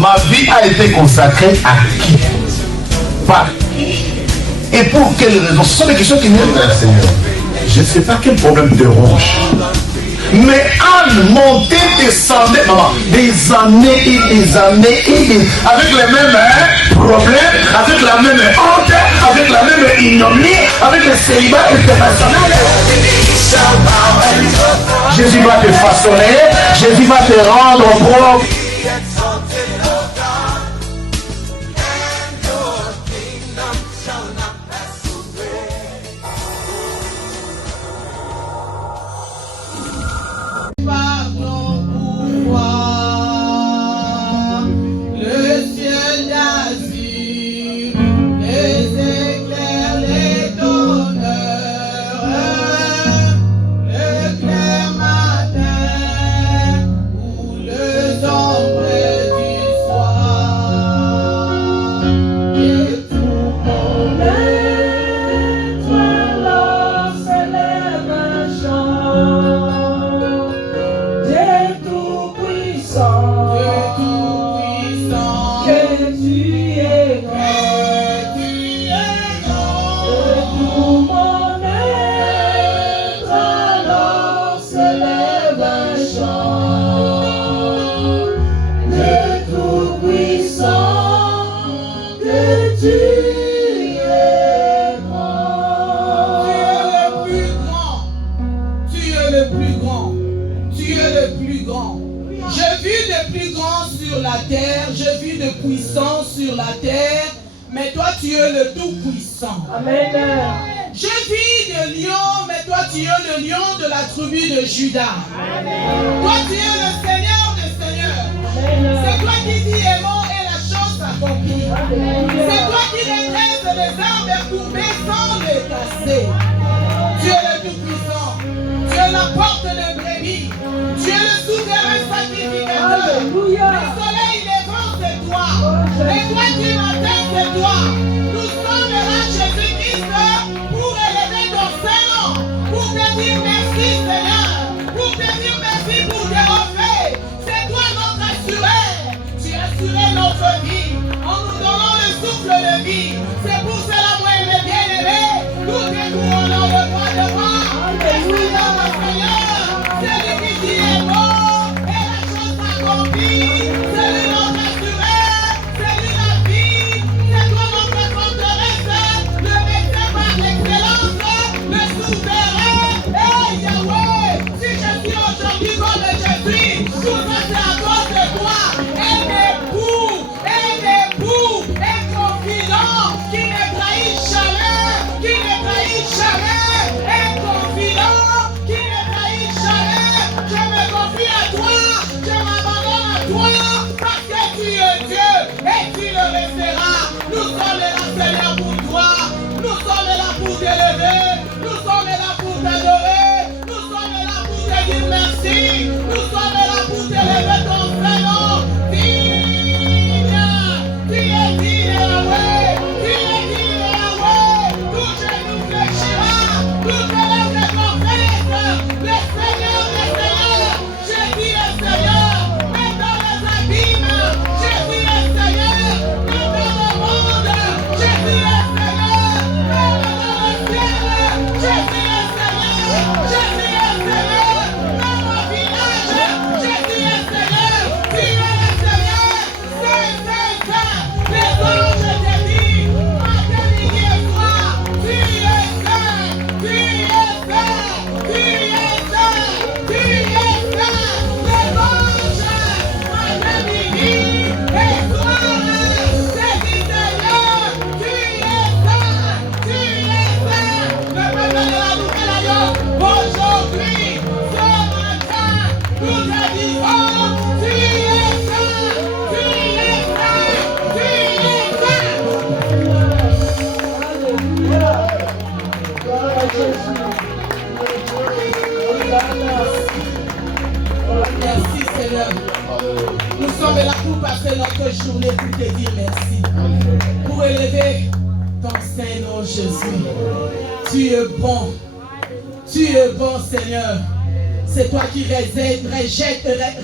Ma vie a été consacrée à qui? Par qui? Et pour quelle raison? Ce sont des questions qui viennent vers le Seigneur. Je ne sais pas quel problème te ronge. Mais Anne montait, descendait, maman, des années et des années et des... avec les mêmes problèmes, avec la même honte, avec la même ignominie, avec le célibat international. Jésus va te façonner, Jésus va te rendre propre.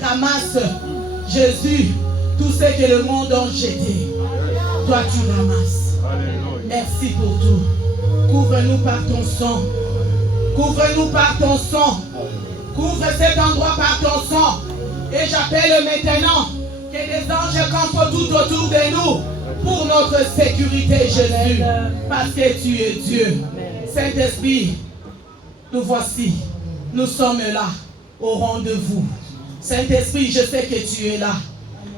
Ramasse, Jésus, Tout ce que le monde a jeté, toi tu ramasses. Merci pour tout. Couvre-nous par ton sang. Couvre-nous par ton sang. Couvre cet endroit par ton sang. Et j'appelle maintenant que des anges campent tout autour de nous pour notre sécurité, Jésus. Parce que tu es Dieu. Saint-Esprit, nous voici. Nous sommes là au rendez-vous. Saint-Esprit, je sais que tu es là.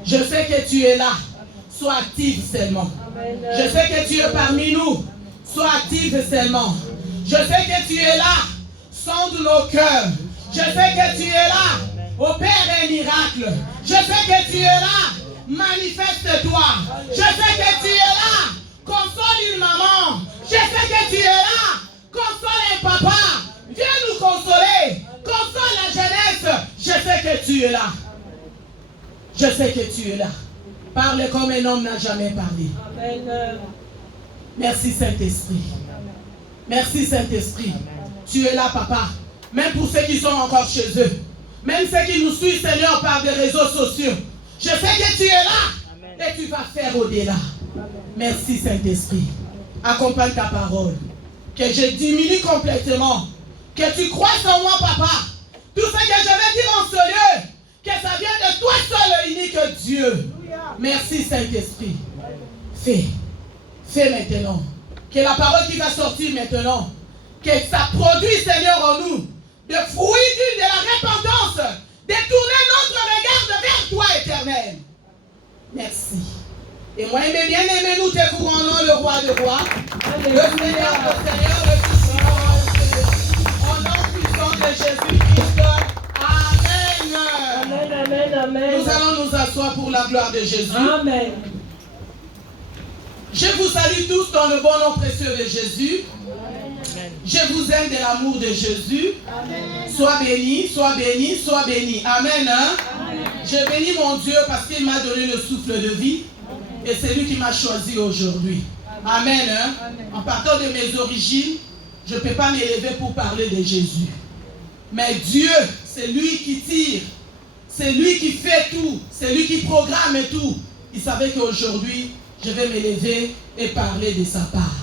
Je sais que tu es là. Sois active seulement. Je sais que tu es parmi nous. Sois active seulement. Je sais que tu es là. Sonde nos cœurs. Je sais que tu es là. Opère un miracle. Je sais que tu es là. Manifeste-toi. Je sais que tu es là. Console une maman. Je sais que tu es là. Console un papa. Viens nous consoler. Console la jeunesse. Je sais que tu es là. Je sais que tu es là. Parle comme un homme n'a jamais parlé. Amen. Merci Saint-Esprit. Merci Saint-Esprit. Tu es là, papa. Même pour ceux qui sont encore chez eux. Même ceux qui nous suivent, Seigneur, par des réseaux sociaux. Je sais que tu es là. Amen. Et tu vas faire au-delà. Merci Saint-Esprit. Accompagne ta parole. Que je diminue complètement. Que tu croises en moi, papa. Tout ce que je vais dire en ce lieu, que ça vient de toi seul, unique Dieu. Merci Saint-Esprit. Fais. Fais maintenant. Que la parole qui va sortir maintenant, que ça produise, Seigneur, en nous, de fruits de la repentance, de tourner notre regard vers toi, Éternel. Merci. Et moi, bien aimé, nous te couronnons le roi de rois, le Seigneur, le Tout-Puissant, au nom puissant de Jésus-Christ. Amen. Amen, amen, amen. Nous allons nous asseoir pour la gloire de Jésus. Amen. Je vous salue tous dans le bon nom précieux de Jésus. Amen. Je vous aime de l'amour de Jésus. Amen. Sois béni, sois béni, sois béni. Amen. Hein? Amen. Je bénis mon Dieu parce qu'il m'a donné le souffle de vie. Amen. Et c'est lui qui m'a choisi aujourd'hui. Amen. Hein? Amen. En partant de mes origines, je ne peux pas m'élever pour parler de Jésus. Mais Dieu, c'est lui qui tire. C'est lui qui fait tout. C'est lui qui programme tout. Il savait qu'aujourd'hui, je vais m'élever et parler de sa part.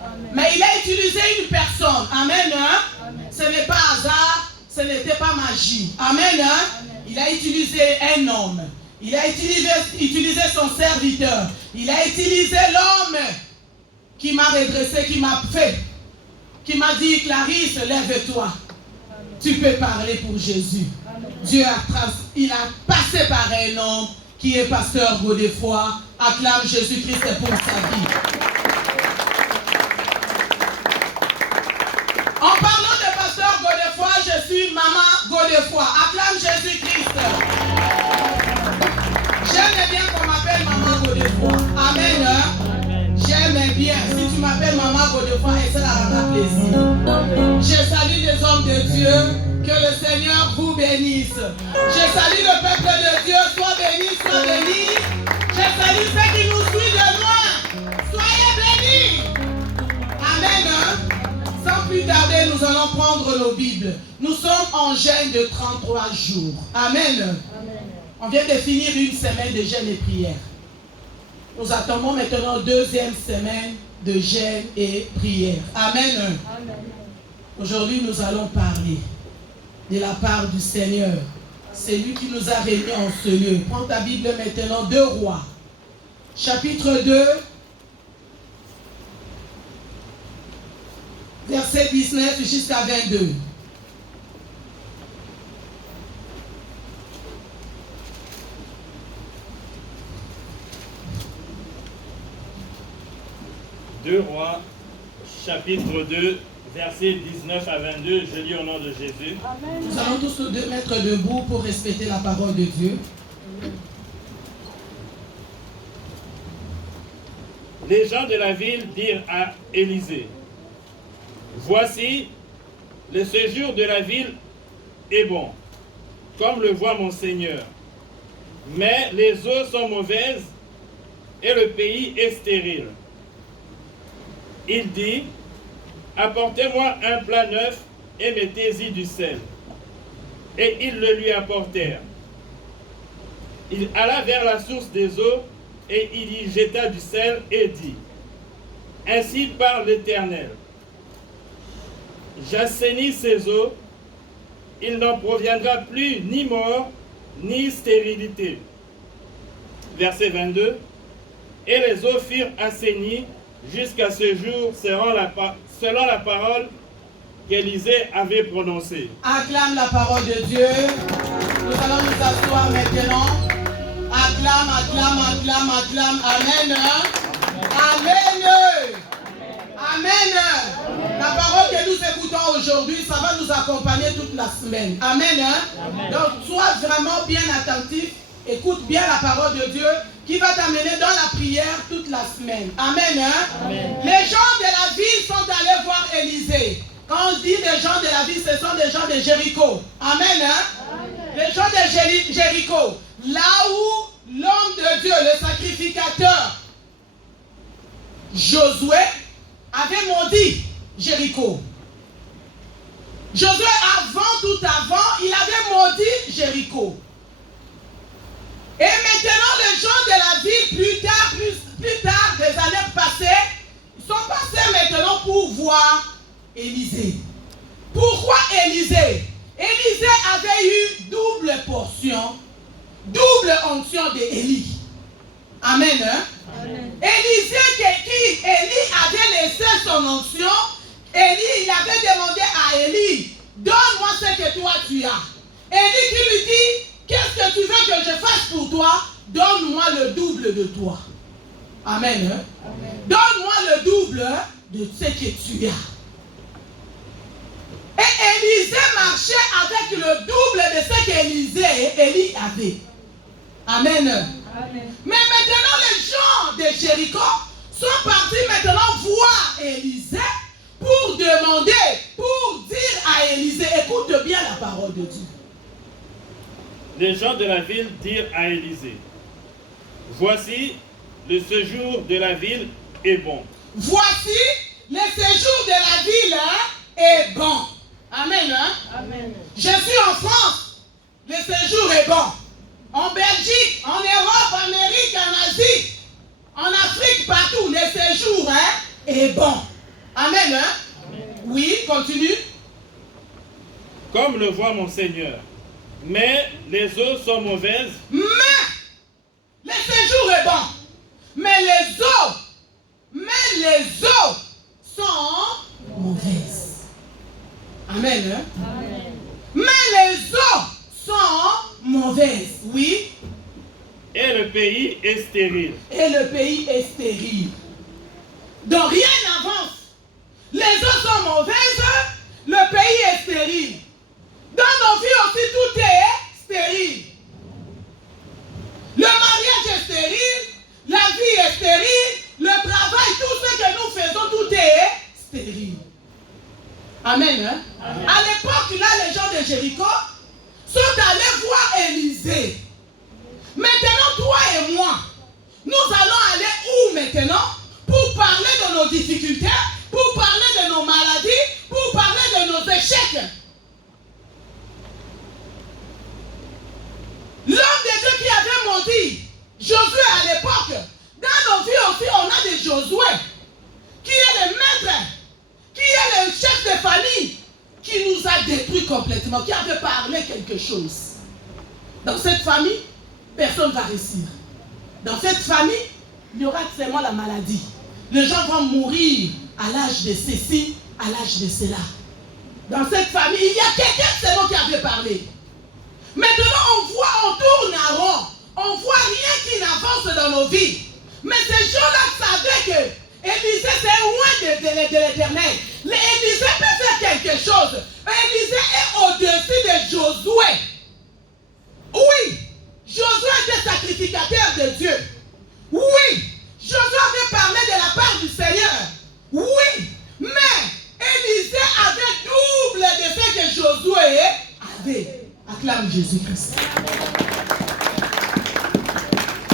Amen. Mais il a utilisé une personne. Amen. Hein? Amen. Ce n'est pas hasard. Ce n'était pas magie. Amen. Hein? Amen. Il a utilisé un homme. Il a utilisé son serviteur. Il a utilisé l'homme qui m'a redressé, qui m'a fait, qui m'a dit, Clarisse, lève-toi. Tu peux parler pour Jésus. Amen. Dieu il a passé par un homme qui est pasteur Godefroy. Acclame Jésus-Christ pour sa vie. En parlant de pasteur Godefroy, je suis maman Godefroy. Acclame Jésus-Christ. J'aime bien qu'on m'appelle maman Godefroy. Amen. J'aime bien. Si tu m'appelles maman Godefroy, ça rendra plaisir. Je salue les hommes de Dieu. Que le Seigneur vous bénisse. Je salue le peuple de Dieu. Sois béni, sois béni. Je salue ceux qui nous suivent de loin. Soyez bénis. Amen. Sans plus tarder, nous allons prendre nos Bibles. Nous sommes en jeûne de 33 jours. Amen. Amen. On vient de finir une semaine de jeûne et prière. Nous attendons maintenant deuxième semaine de jeûne et prière. Amen. Amen. Aujourd'hui, nous allons parler de la part du Seigneur. C'est lui qui nous a réunis en ce lieu. Prends ta Bible maintenant, 2 Rois, chapitre 2, verset 19 jusqu'à 22. Deux Rois, chapitre 2, versets 19 à 22, je lis au nom de Jésus. Amen. Nous allons tous nous deux mettre debout pour respecter la parole de Dieu. Les gens de la ville dirent à Élisée, « Voici, le séjour de la ville est bon, comme le voit mon Seigneur. Mais les eaux sont mauvaises et le pays est stérile. » Il dit, « Apportez-moi un plat neuf et mettez-y du sel. » Et ils le lui apportèrent. Il alla vers la source des eaux et il y jeta du sel et dit, ainsi parle l'Éternel, j'assainis ces eaux, il n'en proviendra plus ni mort, ni stérilité. Verset 22, et les eaux furent assainies jusqu'à ce jour selon la parole qu'Élisée avait prononcée. Acclame la parole de Dieu. Nous allons nous asseoir maintenant. Acclame, acclame, acclame, acclame. Amen. Amen. Amen. La parole que nous écoutons aujourd'hui, ça va nous accompagner toute la semaine. Amen. Donc, sois vraiment bien attentif. Écoute bien la parole de Dieu qui va t'amener dans la prière toute la semaine. Amen. Amen. Les gens de la ville sont allés voir Élisée. Quand on dit les gens de la ville, ce sont des gens de Jéricho. Amen. Amen. Les gens de Jéricho. Là où l'homme de Dieu, le sacrificateur, Josué, avait maudit Jéricho. Josué, tout avant, il avait maudit Jéricho. Et maintenant, les gens de la ville, plus tard, des années passées, sont passés maintenant pour voir Élisée. Pourquoi Élisée? Élisée avait eu double portion, double onction d'Élie. Amen. Amen. Élisée, Élie avait laissé son onction. Élie, il avait demandé à Élie, donne-moi ce que toi tu as. Élie qui lui dit, qu'est-ce que tu veux que je fasse pour toi? Donne-moi le double de toi. Amen. Amen. Donne-moi le double de ce que tu as. Et Élisée marchait avec le double de ce qu'Élie avait. Amen. Amen. Mais maintenant, les gens de Jéricho sont partis maintenant voir Élisée pour demander, pour dire à Élisée, écoute bien la parole de Dieu. Les gens de la ville dirent à Élisée, voici, le séjour de la ville est bon. Voici, le séjour de la ville est bon. Amen. Amen. Je suis en France, le séjour est bon. En Belgique, en Europe, en Amérique, en Asie, en Afrique, partout, le séjour est bon. Amen. Amen. Oui, continue. Comme le voit mon Seigneur. Mais les eaux sont mauvaises. Mais le séjour est bon. Mais les eaux sont mauvaises. Amen. Amen. Mais les eaux sont mauvaises. Oui. Et le pays est stérile. Et le pays est stérile. Donc rien n'avance. Les eaux sont mauvaises. Le pays est stérile. Dans nos vies aussi, tout est stérile. Le mariage est stérile, la vie est stérile, le travail, tout ce que nous faisons, tout est stérile. Amen. Hein? Amen. À l'époque, là, les gens de Jéricho sont allés voir Élisée. Maintenant, toi et moi, nous allons aller où maintenant? Pour parler de nos difficultés, pour parler de nos maladies, pour parler de nos échecs. L'homme de Dieu qui avait maudit Josué à l'époque, dans nos vies aussi, on a des Josué, qui est le maître, qui est le chef de famille, qui nous a détruits complètement, qui avait parlé quelque chose. Dans cette famille, personne ne va réussir. Dans cette famille, il y aura seulement la maladie. Les gens vont mourir à l'âge de ceci, à l'âge de cela. Dans cette famille, il y a quelqu'un seulement qui avait parlé. Maintenant, on tourne à rond. On voit rien qui n'avance dans nos vies. Mais ces gens-là savaient que Élisée, c'est loin de l'Éternel. Élisée peut faire quelque chose. Élisée est au-dessus de Josué. Oui, Josué était sacrificateur de Dieu. Oui, Josué avait parlé de la part du Seigneur. Oui, mais Élisée avait double de ce que Josué avait. Acclame Jésus-Christ.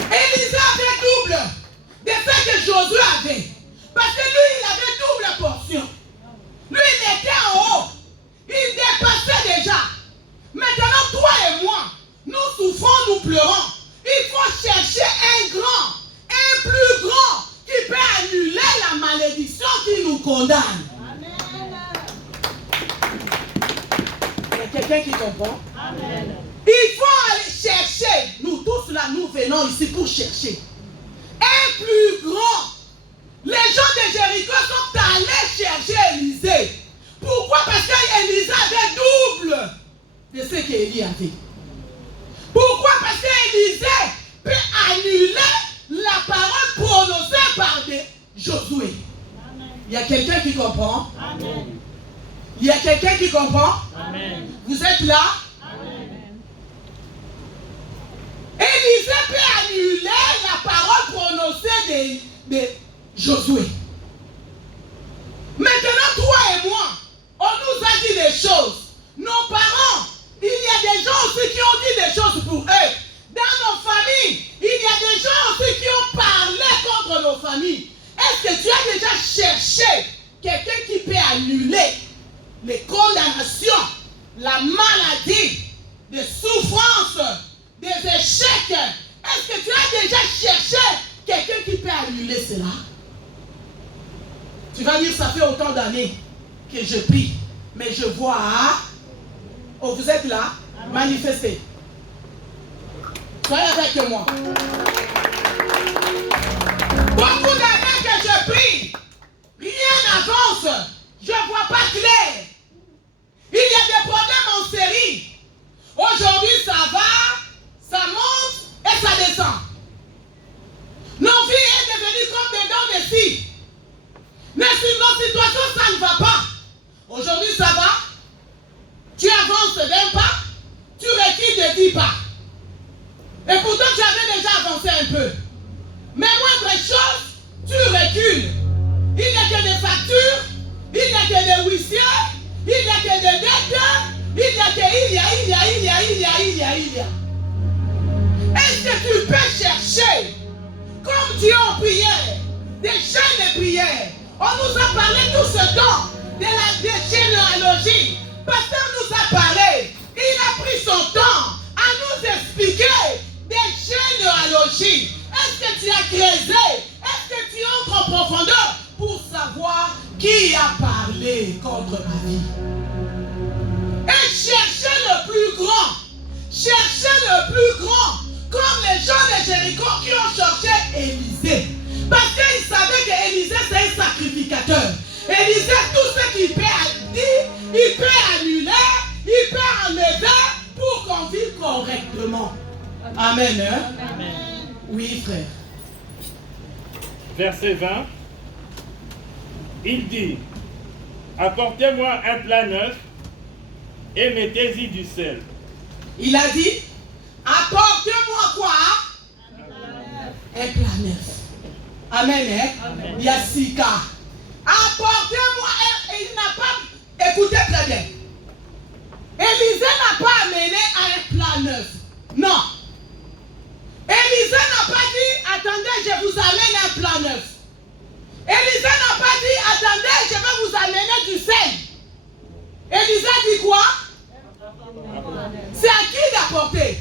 Élisée avait double de ce que Josué avait. Parce que lui, il avait double portion. Lui, il était en haut. Il dépassait déjà. Maintenant, toi et moi, nous souffrons, nous pleurons. Il condamne. Il y a quelqu'un qui comprend? Amen. Il faut aller chercher. Nous tous là, nous venons ici pour chercher un plus grand. Les gens de Jéricho sont allés chercher Élisée. Pourquoi? Parce qu'Élisée avait double de ce qu'Élie avait. Pourquoi? Parce qu'Élisée peut annuler la parole prononcée par Josué. Amen. Il y a quelqu'un qui comprend? Amen. Il y a quelqu'un qui comprend? Amen. Vous êtes là? Amen. Élisée peut annuler la parole prononcée de Josué. Maintenant, toi et moi, on nous a dit des choses. Nos parents, il y a des gens aussi qui ont dit des choses pour eux. Dans nos familles, il y a des gens aussi qui ont parlé contre nos familles. Est-ce que tu as déjà cherché quelqu'un qui peut annuler les condamnations, la maladie, des souffrances, des échecs? Est-ce que tu as déjà cherché quelqu'un qui peut annuler cela? Tu vas dire, ça fait autant d'années que je prie, mais je vois... Oh, vous êtes là? Manifestez. Soyez avec moi. Beaucoup d'années que je prie, rien n'avance. Je ne vois pas clair. Il y a des problèmes en série. Aujourd'hui, ça va, ça monte et ça descend. Nos vies est devenue comme des dents de scie. Mais sur nos situations, ça ne va pas. Aujourd'hui, ça va. Tu avances d'un pas, tu recules de 10 pas. Et pourtant, tu avais déjà avancé un peu. Mais moindre chose, tu recules. Il n'y a que des factures, il n'y a que des huissiers, il n'y a que des dettes, il y a. Est-ce que tu peux chercher, comme Dieu en prière, des chaînes de prière? On nous a parlé tout ce temps de la généalogie. Pasteur nous a parlé. Il a pris son temps à nous expliquer des généalogies. Est-ce que tu as creusé? Est-ce que tu entres en profondeur pour savoir qui a parlé contre ma vie? Et cherchez le plus grand. Cherchez le plus grand. Comme les gens de Jéricho qui ont cherché Élisée. Parce qu'ils savaient qu'Élisée c'est un sacrificateur. Élisée, tout ce qu'il peut dire, il peut annuler, il peut enlever pour qu'on vive correctement. Amen. Hein? Amen. Oui, frère. Verset 20. Il dit, apportez-moi un plat neuf et mettez-y du sel. Il a dit, apportez-moi quoi? Un plat neuf. Amen. Hein? Amen. Il y a 6 cas. Apportez-moi, et il n'a pas, écoutez très bien. Élisée n'a pas amené à un plat neuf. Non. Élisée n'a pas dit, attendez, je vous amène un plat neuf. Élisée n'a pas dit, attendez, je vais vous amener du sel. Élisée dit quoi? C'est à qui d'apporter?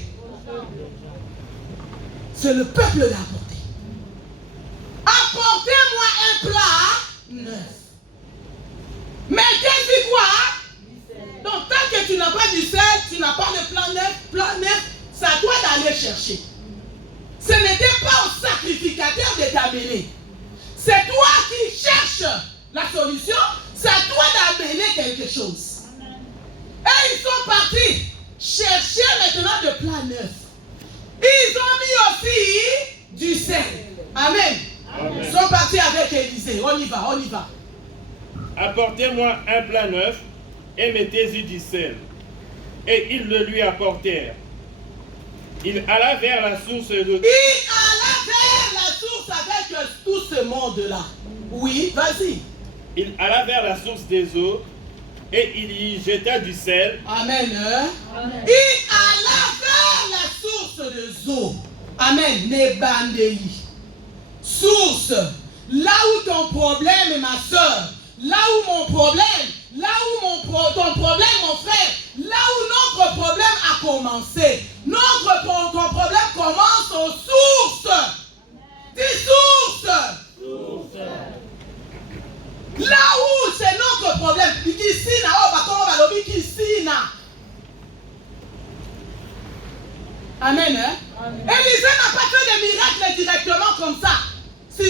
C'est le peuple d'apporter. Apportez-moi un plat neuf. Mais qu'est-ce quoi? Donc tant que tu n'as pas du sel, tu n'as pas de plat neuf, c'est à toi d'aller chercher. Ce n'était pas au sacrificateur de t'amener. C'est toi qui cherches la solution, c'est à toi d'amener quelque chose. Et ils sont partis chercher maintenant de plat neuf. Ils ont mis aussi du sel. Amen. Amen. Ils sont partis avec Élisée. On y va. Apportez-moi un plat neuf et mettez-y du sel. Et ils le lui apportèrent. Il alla vers la source de... Il alla vers la source avec tout ce monde-là. Oui, vas-y. Il alla vers la source des eaux et il y jeta du sel. Amen. Amen. Il alla vers la source des eaux. Amen. Nebandeli. Source. Là où ton problème, ma soeur, là où mon problème, là où ton problème, mon frère, là où notre problème a commencé. Ton problème commence aux sources. Des sources. Là où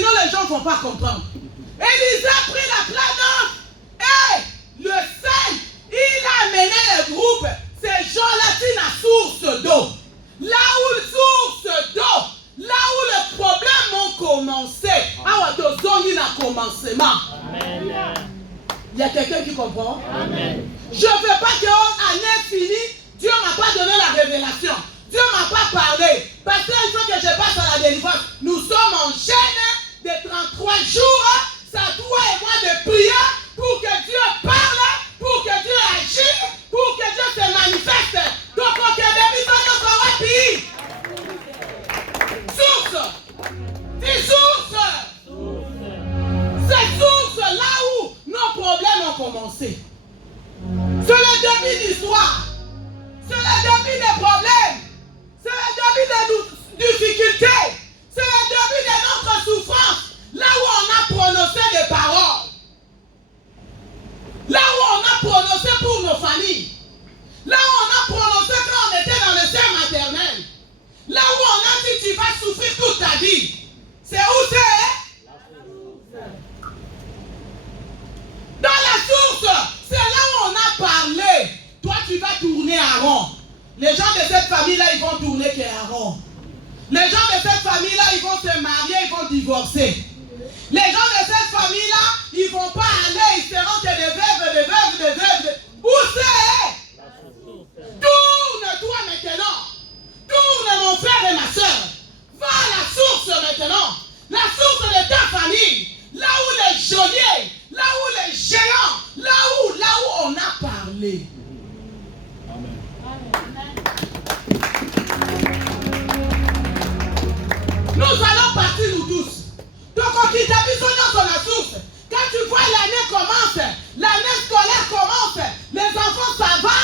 sinon les gens ne vont pas comprendre. Élisée a pris la planche et le sel, il a amené le groupe. Ces gens-là, c'est la source d'eau. Là où la source d'eau, là où les problèmes ont commencé, il a commencement. Amen. Il y a quelqu'un qui comprend? Amen. Je ne veux pas que l'année finie, Dieu ne m'a pas donné la révélation. Dieu ne m'a pas parlé. Parce qu'il faut que je passe à la délivrance. Nous sommes en chaîne de 33 jours. C'est à toi et moi de prier pour que Dieu parle, pour que Dieu agisse, pour que Dieu se manifeste. Donc, on peut dans notre pays. Source. Des sources. Ces sources là où nos problèmes ont commencé. C'est le début de l'histoire. C'est le début des problèmes. C'est le début des difficultés. C'est le début de notre souffrance. Là où on a prononcé des paroles. Là où on a prononcé pour nos familles. Là où on a prononcé quand on était dans le sein maternel. Là où on a dit tu vas souffrir toute ta vie. C'est où c'est? Dans la source. C'est là où on a parlé. Toi tu vas tourner à rond. Les gens de cette famille-là, ils vont tourner qu'à rond. Les gens de cette famille-là, ils vont se marier, ils vont divorcer. Les gens de cette famille-là, ils ne vont pas aller, ils seront que des veuves. Où c'est? Tourne-toi maintenant. Tourne mon frère et ma soeur. Va à la source maintenant. La source de ta famille. Là où les geôliers, là où les géants, là où on a parlé. Nous allons partir nous tous. Donc on quitte sur la source. Quand tu vois l'année commence, l'année scolaire commence, les enfants ça va,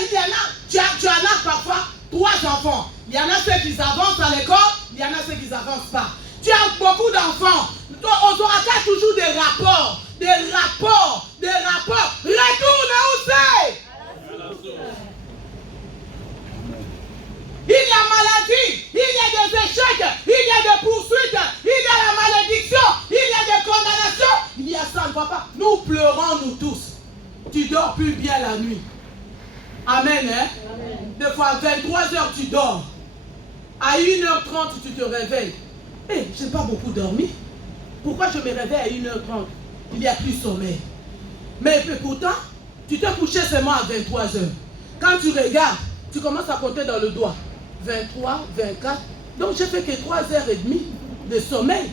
il y en a, tu en as parfois 3 enfants. Il y en a ceux qui avancent à l'école, il y en a ceux qui n'avancent pas. Tu as beaucoup d'enfants. On aura toujours des rapports. Retourne où c'est? Il y a maladie, il y a des échecs, il y a des poursuites, il y a la malédiction, il y a des condamnations. Il y a ça, ne va pas. Nous pleurons, nous tous. Tu dors plus bien la nuit. Amen, hein? Amen. Des fois, à 23h, tu dors. À 1h30, tu te réveilles. Je n'ai pas beaucoup dormi. Pourquoi je me réveille à 1h30? Il n'y a plus sommeil. Mais pourtant, tu t'es couché seulement à 23h. Quand tu regardes, tu commences à compter dans le doigt. 23, 24. Donc, j'ai fait que 3h30 de sommeil.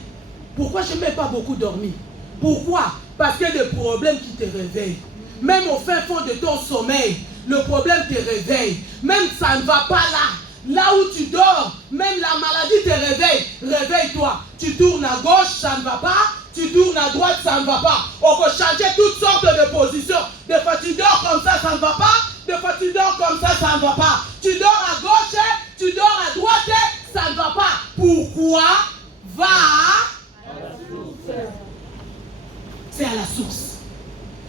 Pourquoi je n'ai pas beaucoup dormi? Pourquoi? Parce qu'il y a des problèmes qui te réveillent. Même au fin fond de ton sommeil, le problème te réveille. Même ça ne va pas là. Là où tu dors, même la maladie te réveille. Réveille-toi. Tu tournes à gauche, ça ne va pas. Tu tournes à droite, ça ne va pas. On peut changer toutes sortes de positions. Des fois tu dors comme ça ne va pas. Des fois tu dors comme ça ne va pas. Tu dors à gauche, tu dors à droite, ça ne va pas. Pourquoi? Va à la source. C'est à la source.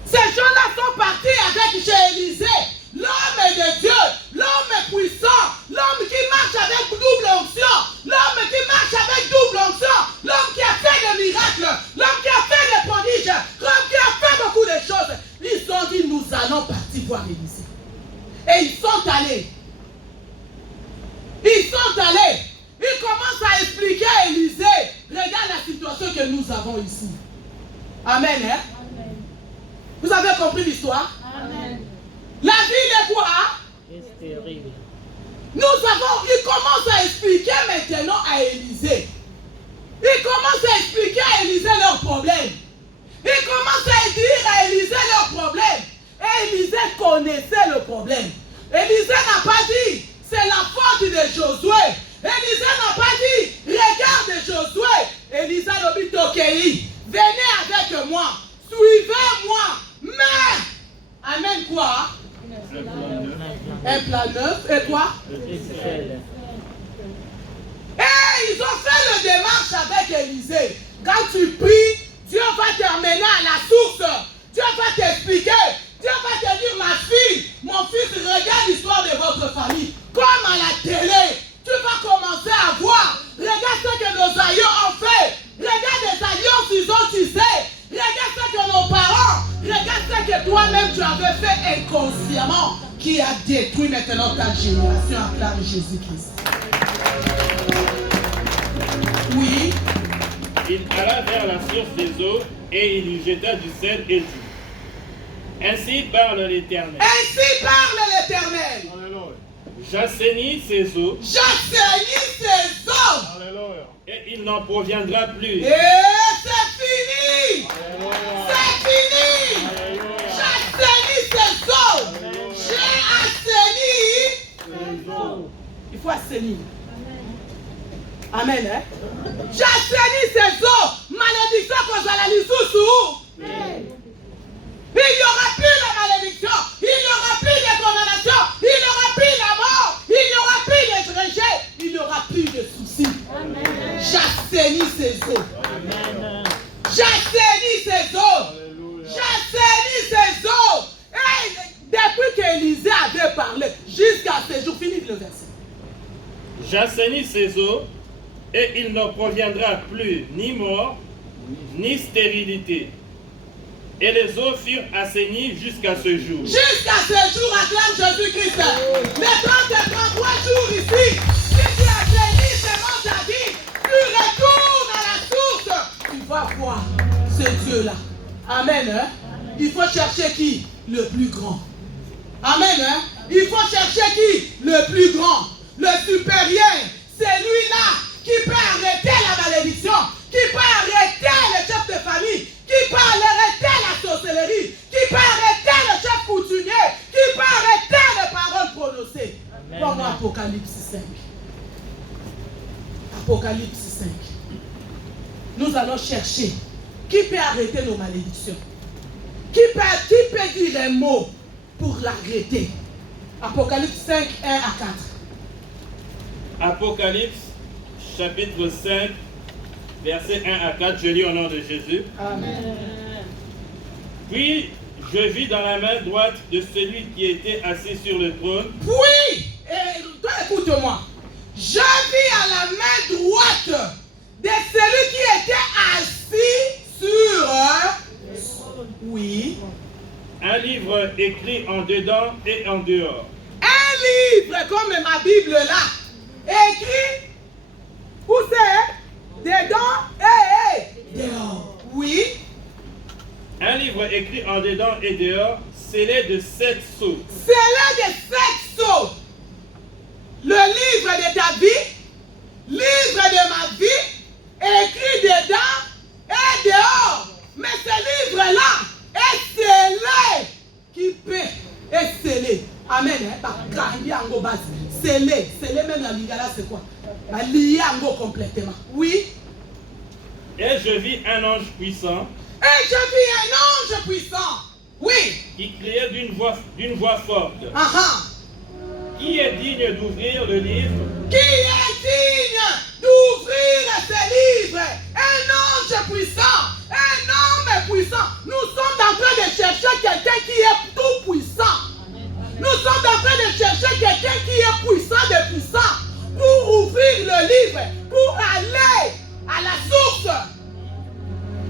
Ces gens-là sont partis avec Élisée. L'homme est de Dieu, l'homme est puissant, l'homme qui marche avec double onction, l'homme qui marche avec double onction, l'homme qui a fait des miracles, l'homme qui a fait des prodiges, l'homme qui a fait beaucoup de choses. Ils ont dit, nous allons partir voir Élisée. Et ils sont allés. Ils commencent à expliquer à Élisée, regarde la situation que nous avons ici. Amen, hein? Amen. Vous avez compris l'histoire? Amen. La ville est quoi? C'est terrible. Il commence à expliquer maintenant à Élisée. Il commence à expliquer à Élisée leurs problèmes. Il commence à dire à Élisée leurs problèmes. Et Élisée connaissait le problème. Élisée n'a pas dit, c'est la faute de Josué. Élisée n'a pas dit, regarde Josué. Élisée a dit, ok, venez avec moi. Suivez-moi. Mais, amen quoi? Un plan neuf. Et quoi? Et ils ont fait le démarche avec Élisée. Quand tu pries, Dieu va t'emmener à la source. Dieu va t'expliquer. Dieu va te dire, ma fille, mon fils, regarde l'histoire de votre famille. Comme à la télé, tu vas commencer à voir. Regarde ce que nos aïeux ont fait. Regarde toi-même tu avais fait inconsciemment qui a détruit maintenant ta génération, acclame Jésus-Christ. Oui. Il alla vers la source des eaux et il y jeta du sel et dit: Ainsi parle l'Éternel. Ainsi parle l'Éternel. J'assainis ces eaux. J'assainis ces eaux. Alléluia. Et il n'en proviendra plus. Et c'est fini. Alléluia. C'est fini. Alléluia. J'assainis ces eaux. J'ai assaini ces eaux. Il faut assainir. Amen. Hein? J'assainis ces eaux. Malédiction qu'on va la sous. Il n'y aura plus la malédiction, il n'y aura plus de condamnation, il n'y aura plus la mort, il n'y aura plus de rejet, il n'y aura plus de soucis. J'assainis ces eaux. J'assainis ces eaux. J'assainis ces eaux. Et depuis qu'Élisée avait parlé, jusqu'à ce jour, finis le verset. J'assainis ces eaux et il n'en proviendra plus ni mort, ni stérilité. Et les eaux furent assainies jusqu'à ce jour. Jusqu'à ce jour, acclame Jésus-Christ. Les 33 jours ici, si tu as assaini selon ta vie, tu retournes à la source. Tu vas voir ce Dieu-là. Amen. Hein? Il faut chercher qui? Le plus grand. Amen. Hein? Il faut chercher qui? Le plus grand. Le supérieur. C'est lui-là qui peut arrêter la malédiction, qui peut arrêter le chef de famille, qui peut arrêter la sorcellerie, qui peut arrêter le chef coutumier, qui peut arrêter les paroles prononcées. Comme Apocalypse 5. Apocalypse 5. Nous allons chercher qui peut arrêter nos malédictions. Qui peut dire un mot pour l'arrêter. Apocalypse 5, 1 à 4. Apocalypse chapitre 5, versets 1 à 4, je lis au nom de Jésus. Amen. Puis je vis dans la main droite de celui qui était assis sur le trône. Oui, et toi écoute-moi. Je vis à la main droite de celui qui était assis sur... Oui. Un livre écrit en dedans et en dehors. Un livre comme ma Bible là, écrit, où c'est? Dedans et dehors. Oui. Un livre écrit en dedans et dehors, scellé de 7 sceaux. Scellé de 7 sceaux. Le livre de ta vie, livre de ma vie, écrit dedans et dehors. Mais ce livre-là est scellé. Qui peut être scellé? Amen. Scellé. Scellé même la lingala, c'est quoi? Lié complètement. Oui. Et je vis un ange puissant. Et je vis un ange puissant. Oui. Qui criait d'une voix forte. Aha. Qui est digne d'ouvrir le livre? Qui est digne d'ouvrir ce livre? Un ange puissant. Un homme puissant. Nous sommes en train de chercher quelqu'un qui est tout puissant. Nous sommes en train de chercher quelqu'un qui est puissant de puissant pour ouvrir le livre, pour aller à la source.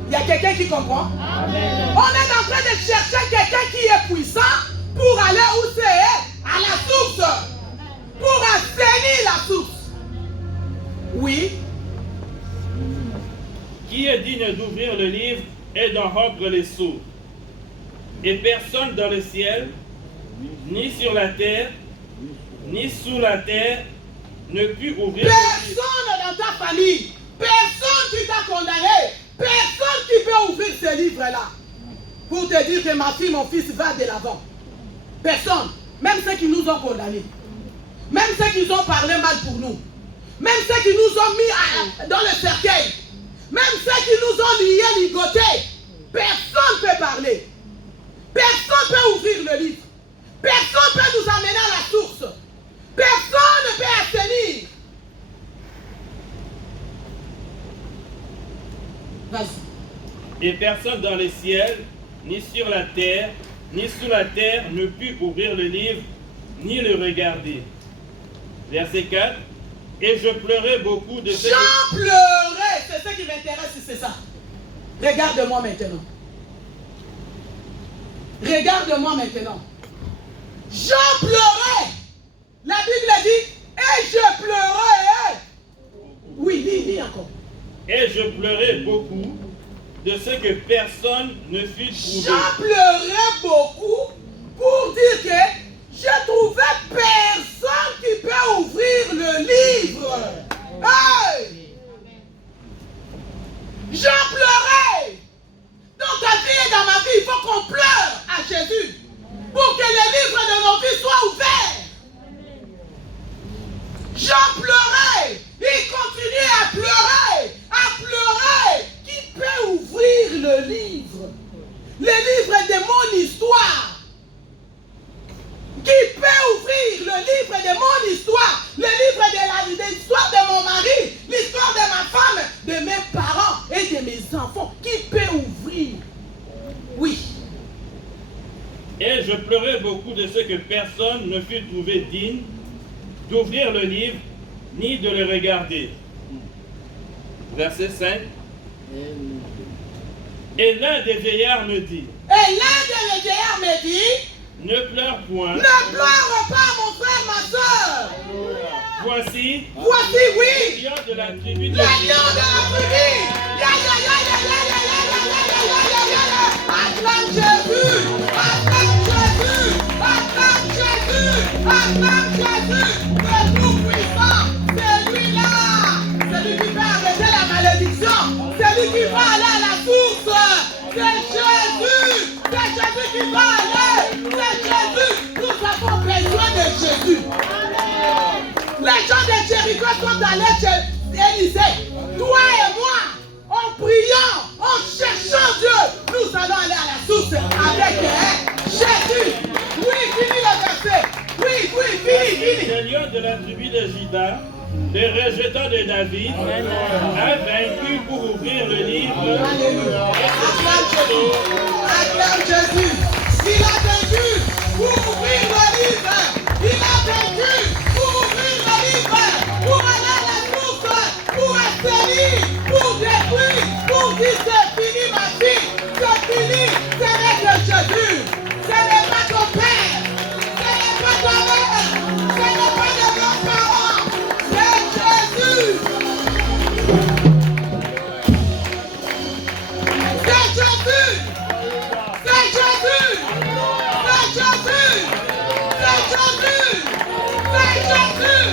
Il y a quelqu'un qui comprend? Amen. On est en train de chercher quelqu'un qui est puissant pour aller où c'est? À la source. Pour assainir la source. Oui. Qui est digne d'ouvrir le livre et d'en rompre les sceaux? Et personne dans le ciel, ni sur la terre, ni sous la terre, ne put ouvrir. Personne dans ta famille, personne qui t'a condamné, personne qui peut ouvrir ce livre-là pour te dire que ma fille, mon fils va de l'avant. Personne, même ceux qui nous ont condamnés, même ceux qui ont parlé mal pour nous, même ceux qui nous ont mis dans le cercueil, même ceux qui nous ont liés, ligotés, personne ne peut parler. Personne ne peut ouvrir le livre. Personne ne peut nous amener à la source. Personne ne peut assainir. Vas-y. Et personne dans les ciels, ni sur la terre, ni sous la terre, ne put ouvrir le livre, ni le regarder. Verset 4. Et je pleurais beaucoup de ce J'en pleurais. C'est ce qui m'intéresse, c'est ça. Regarde-moi maintenant. Regarde-moi maintenant. Jean pleurait. La Bible dit, et je pleurais. Oui, lis encore. Et je pleurais beaucoup de ce que personne ne fut trouvé. Jean pleurait beaucoup pour dire que je trouvais personne qui peut ouvrir le livre. Hey! Jean pleurait. Dans ta vie et dans ma vie, il faut qu'on pleure à Jésus pour que le livre de nos vies soit ouvert. Jean pleurait. Il continuait à pleurer. Qui peut ouvrir le livre? Le livre de mon histoire. Qui peut ouvrir le livre de mon histoire? Le livre de l'histoire de mon mari, l'histoire de ma femme, de mes parents et de mes enfants. Qui peut ouvrir? Oui. Et je pleurais beaucoup de ce que personne ne fut trouvé digne d'ouvrir le livre, ni de le regarder. Verset 5. Et l'un des vieillards me dit, ne pleure point. Ne pleure pas, mon frère, ma soeur. Voici, oui, le lion de la tribu de l'agneau de la tribu. Acclame Jésus, acclame Jésus, acclame Jésus, acclame Jésus. Le tout-puissant, c'est lui-là. Celui qui va arrêter la malédiction, celui qui va aller à la source. C'est Jésus, qui va aller. C'est Jésus. Nous avons besoin de Jésus. Les gens de Jéricho sont allés chez Élisée. Toi et moi, en priant, en cherchant Dieu, nous allons aller à la source avec Jésus. Oui, finis le verset. Oui, finis. Le lion de la tribu de Juda, le rejetant de David, a vaincu pour ouvrir le livre. Alléluia. Acclame Jésus. Il a vaincu pour ouvrir le livre. Il a vaincu pour ouvrir le livre. Pour aller à la source. Pour assainir. Pour détruire. Pour dire c'est fini ma vie. C'est fini. Ce n'est que Jésus. Ce n'est pas ton père. Ce n'est pas ta mère. Ce n'est pas de grands-parents. C'est Jésus. C'est Jésus. C'est Jésus. C'est Jésus. C'est Jésus. C'est Jésus.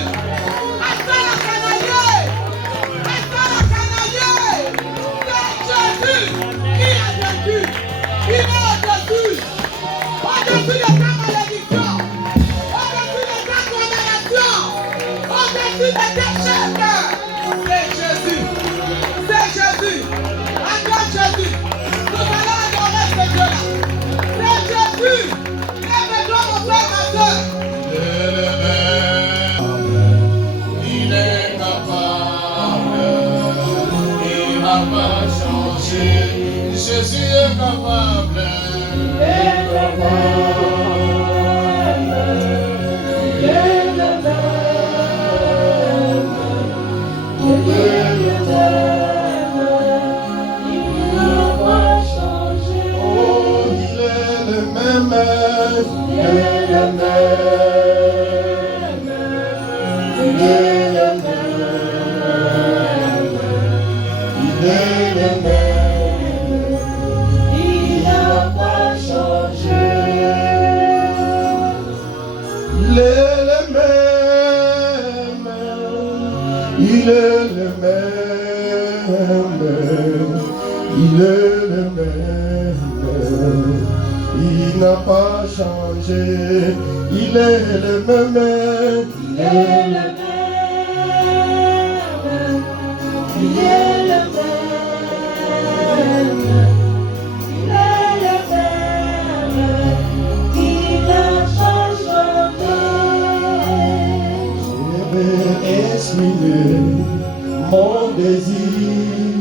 Attends la canalier. Attends la canalier. C'est Jésus. Il a vaincu. Il est au-dessus. Au-dessus de ta malédiction. Au-dessus de ta condamnation. Au-dessus de tes chefs. C'est Jésus. C'est Jésus. Acclame Jésus. Nous allons adorer ce Dieu-là. C'est Jésus. Lève-toi, mon frère, ma soeur. Il est capable, il n'a pas changé. Jésus est capable. Oh, il est le même. Il est le même. Il est le même. Il est le même. Il n'a pas changé. Il est le même. Il est le même. Il est le même. Il n'a pas changé. Il est le même. Il est le même. Il est le même. Il est le même. Il n'a pas changé. Je vais exprimer mon désir,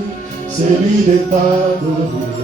celui de t'adorer.